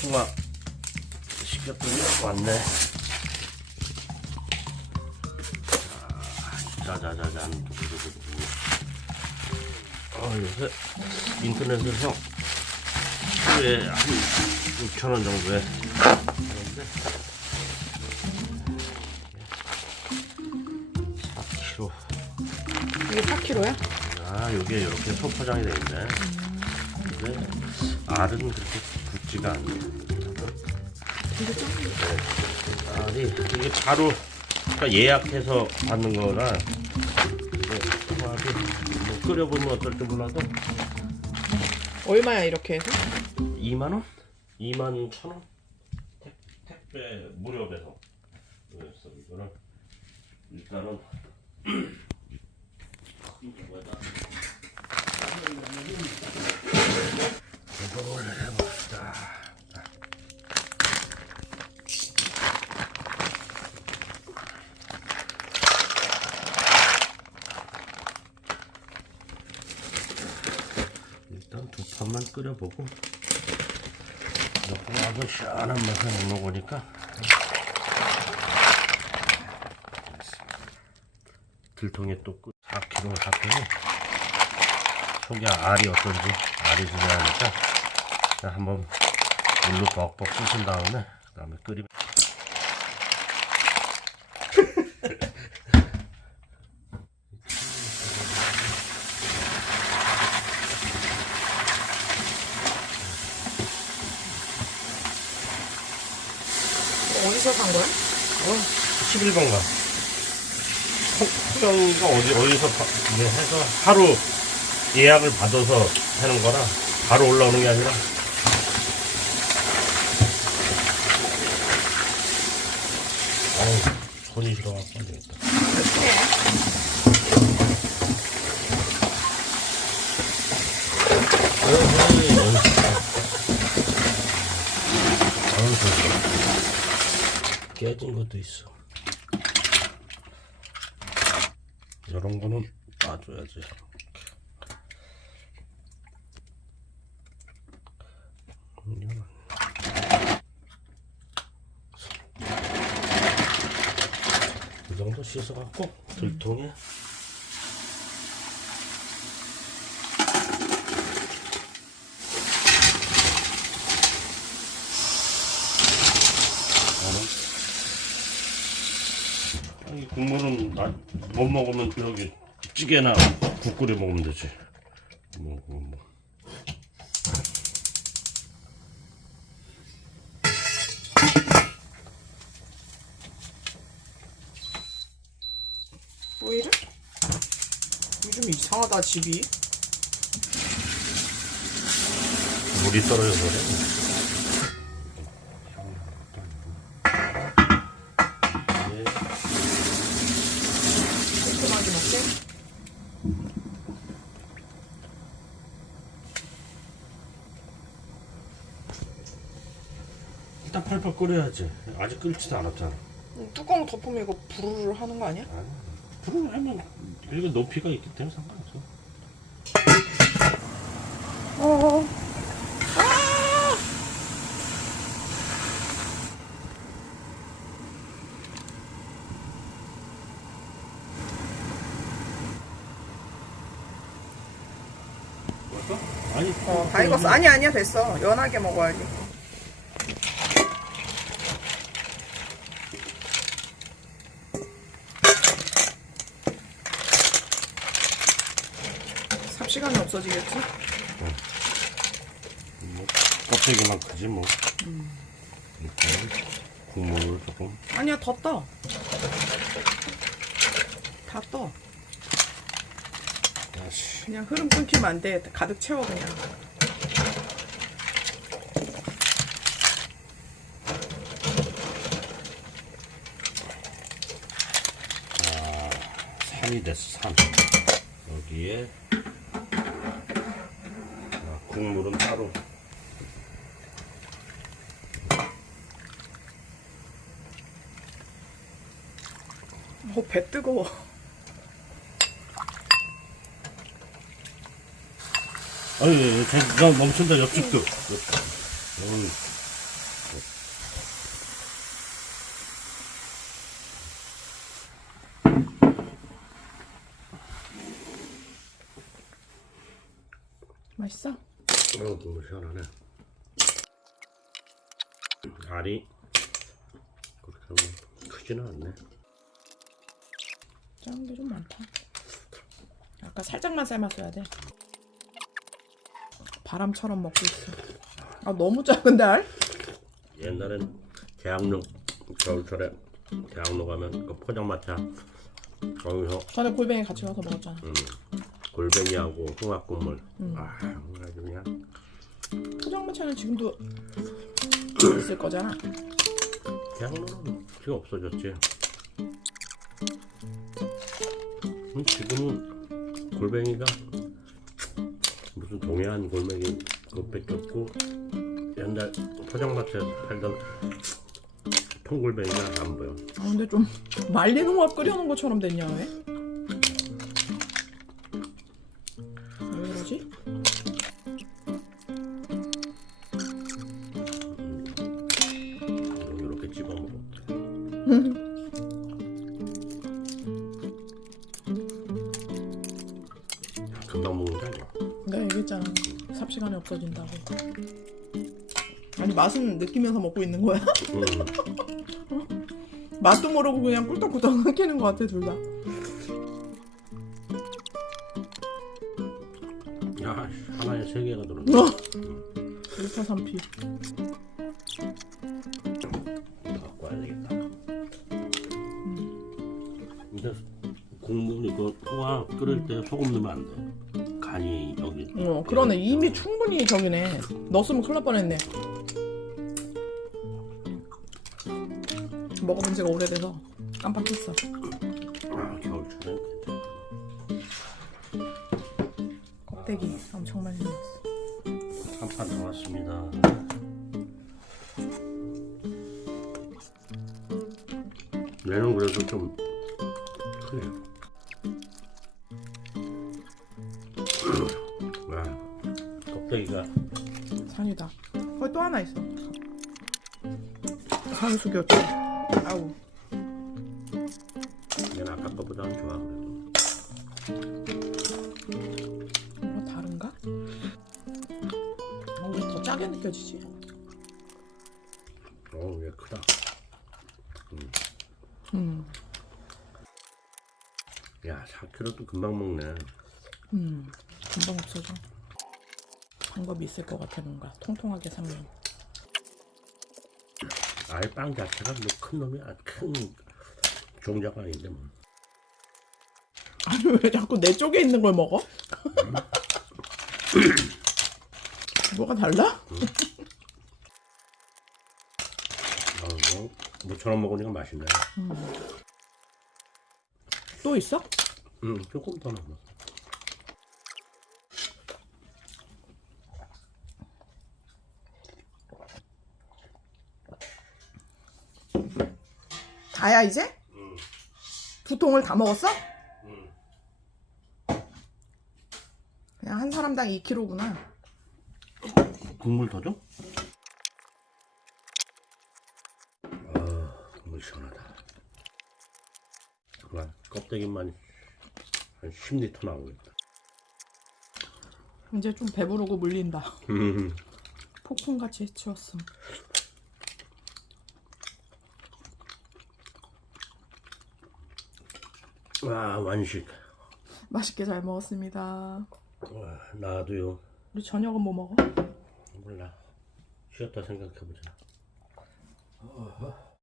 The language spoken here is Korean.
통화 시켰더니 왔네. 짜자자잔. 아, 요새 인터넷에서 하루에 한 6천원 정도에 그런데 4kg. 이게 4kg야? 아, 요게 이렇게 소포장이 돼 있네. 근데 알은 그렇게 굵지가 않네. 알이 이게 바로 그러니까 예약해서 받는 거라 뭐 끓여보면 어떨지 몰라도 얼마야 이렇게 해서? 2만 원? 2만 1천 원? 택, 택배 무료 배송. 그래서 이거는 일단은 배송을 해봅 판만 끓여보고 넣고 와서 시원한 맛을 먹어보니까 들통에 또 끓- 4kg 샀더니 속에 알이 어떤지 알이 중요하니까 한번 물로 벅벅 쑤신 다음에 그 다음에 끓이면 어디서 산 거야? 어? 11번가. 호영이가 어디, 어디서 바- 뭐 해서 하루 예약을 받아서 하는 거라 바로 올라오는 게 아니라. 어우, 손이 안 되겠다. 어이, 어이, 어이, 어이, 깨진 것도 있어. 이런 거는 놔줘야지. 이 정도 씻어갖고 들통에 이 국물은 나, 못 먹으면 여기 찌개나 국 끓여 먹으면 되지. 뭐, 뭐, 뭐. 왜 이래? 요즘 이상하다 집이 물이 떨어져서 그래. 예. 깔끔하게 먹게 일단 팔팔 끓여야지. 아직 끓지도 않았잖아. 음, 뚜껑 덮으면 이거 부르르 하는 거 아니야? 아니, 불을 하면 이거 높이가 있기 때문에 상관없어. 어. 벌써? 아니, 어, 다 익었어. 아니 아니야 됐어. 연하게 먹어야지. 삽 시간이 없어지겠지? 뭐, 껍데기만 크지 뭐. 일단 국물을 조금 아니야 더 떠. 다 떠. 다시 그냥 흐름 끊기면 안 돼. 가득 채워 그냥. 산이 됐어 산. 여기에 아, 국물은 따로 어, 배 뜨거워. 아유, 저, 저 멈춘다, 옆집도. 옆집. 어이, 국물 시원하네. 알이 그렇게 뭐 크지는 않네. 작은 게 좀 많다. 아까 살짝만 삶았어야 돼. 바람처럼 먹고 있어. 아 너무 작은데 알? 옛날엔 대학로 겨울철에 대학로 가면 그 포장마차 거기서 전에 골뱅이 같이 가서 먹었잖아. 음, 골뱅이하고 홍합 국물 아 아주 그냥 포장마차는 지금도 있을 거잖아. 대학로는 지금 없어졌지. 음, 지금은 골뱅이가 무슨 동해안 골뱅이 그것밖에 없고 옛날 포장마차에서 팔던 통골뱅이가 안 보여. 아 근데 좀 말린 홍합 끓여놓은 것처럼 됐냐 왜? 왜 금방 먹는 거 아니야? 내가 얘기했잖아. 삽시간에 없어진다고. 아니 맛은 느끼면서 먹고 있는 거야? 음, 맛도 모르고 그냥 꿀떡꿀떡 끊기는 것 같아 둘 다. 야 하나에 세 개가 들어. 어. 1차 3피. 끓일 때 소금 넣으면 안 돼. 간이 여기. 어 그러네 이미 충분히 저기네. 넣었으면 큰일 날 뻔했네. 먹어본 지가 오래돼서 깜빡했어. 아, 겨울철에 껍데기 엄청 많이 넣었어. 한판 나왔습니다. 얘는 그래도 좀. 와, 껍데기가 산이다. 어, 또 하나 있어. 산수교체. 아우. 얘는 아까 거보다는 좋아 그래도. 뭔가 다른가? 어, 왜더 짜게 느껴지지? 어우, 얘 크다. 음, 야, 4kg도 금방 먹네. 음, 금방 없어져. 방법이 있을 것 같아 뭔가 통통하게 삶는. 아예 빵 자체가 뭐 큰 놈이 아, 큰 종자가 아닌데 뭐. 아니 왜 자꾸 내 쪽에 있는 걸 먹어? 뭐가 달라? 아, 뭐 무처럼 먹으니까 맛있네. 또 있어? 음, 조금 더 남았어. 다야 이제? 두 통을 다 먹었어? 그냥 한 사람당 2kg구나. 국물 더 줘? 아, 국물 시원하다. 정말 껍데기만 한 10리터 나오겠다. 이제 좀 배부르고 물린다. 음, 폭풍같이 해치웠음. 와, 완식. 맛있게 잘 먹었습니다. 와, 나도요. 우리 저녁은 뭐 먹어? 몰라. 쉬었다 생각해보자.